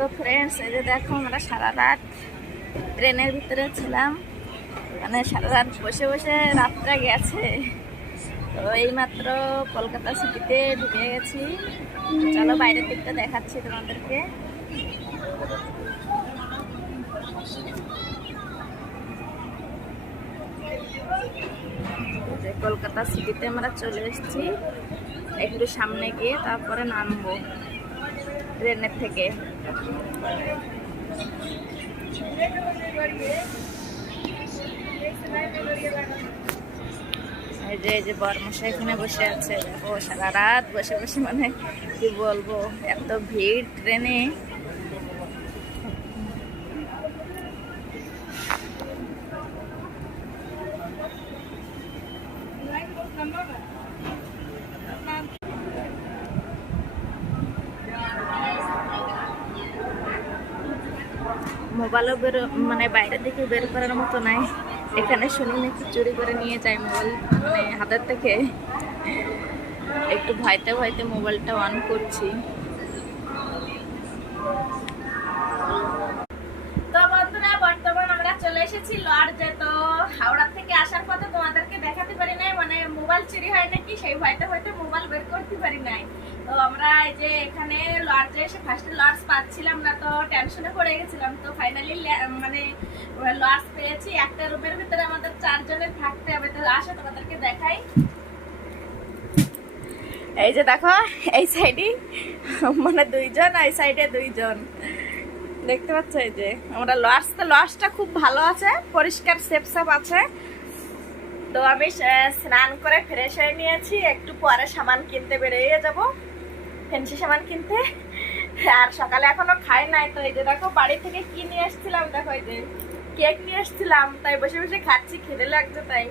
তো ফ্রেন্ডস, এই যে দেখো আমরা সারা রাত ট্রেনের ভিতরে ছিলাম, মানে সারা রাত বসে বসে রাতটা গেছে। তো এইমাত্র কলকাতা সিটিতে ঢুকে গেছি। চলো বাইরের দিকটা দেখাচ্ছি তোমাদেরকে। কলকাতা সিটিতে আমরা চলে এসেছি। একটু সামনে গিয়ে তারপরে নামবো ট্রেনের থেকে। এই যে বরমশাই এখানে বসে আছে। ও সারা রাত বসে বসে, মানে কি বলবো, এত ভিড় ট্রেনে। মোবাইলও মানে বাইরের দিকে বের করার মতো নাই। এখানে শুনি নাকি চুরি করে নিয়ে যায় মোবাইল, মানে হাতের থেকে। একটু ভয়তে ভয়তে মোবাইলটা অন করছি। তো বন্ধুরা, বর্তমান আমরা চলে এসেছি লর্ডে। তো হাওড়া থেকে আসার পথে তোমাদেরকে দেখাতে পারি নাই, মানে মোবাইল চুরি হয় নাকি সেই ভয়তে ভয়তে মোবাইল বের করতে পারি নাই। তো আমরা এই যে এখানে লর্ডে এসে ফার্স্টে লর্ডস পাচ্ছিলাম না, তো টেনশনে পড়ে গেছিলাম। তো ফাইনালি মানে লর্ডস পেয়েছি। একটা রুমের ভিতরে আমাদের 4 জনের থাকতে হবে। তো আসো তোমাদেরকে দেখাই। এই যে দেখো, এই সাইডে মানে 2 জন, এই সাইডে 2 জন, দেখতে পাচ্ছ। এই যে আমরা লজটা খুব ভালো আছে, পরিষ্কার সেফ আছে। তো আমি স্নান করে ফ্রেশ হয়ে নিয়েছি। একটু পরে সামান কিনতে বেরিয়ে যাব, ফ্যান্সি সামান কিনতে। আর সকালে এখনো খাই নাই। তো এই যে দেখো বাড়ি থেকে কি নিয়ে এসেছিলাম, দেখো এই যে কেক নিয়ে এসেছিলাম। তাই বসে বসে খাচ্ছি, খিদে লাগছে তাই।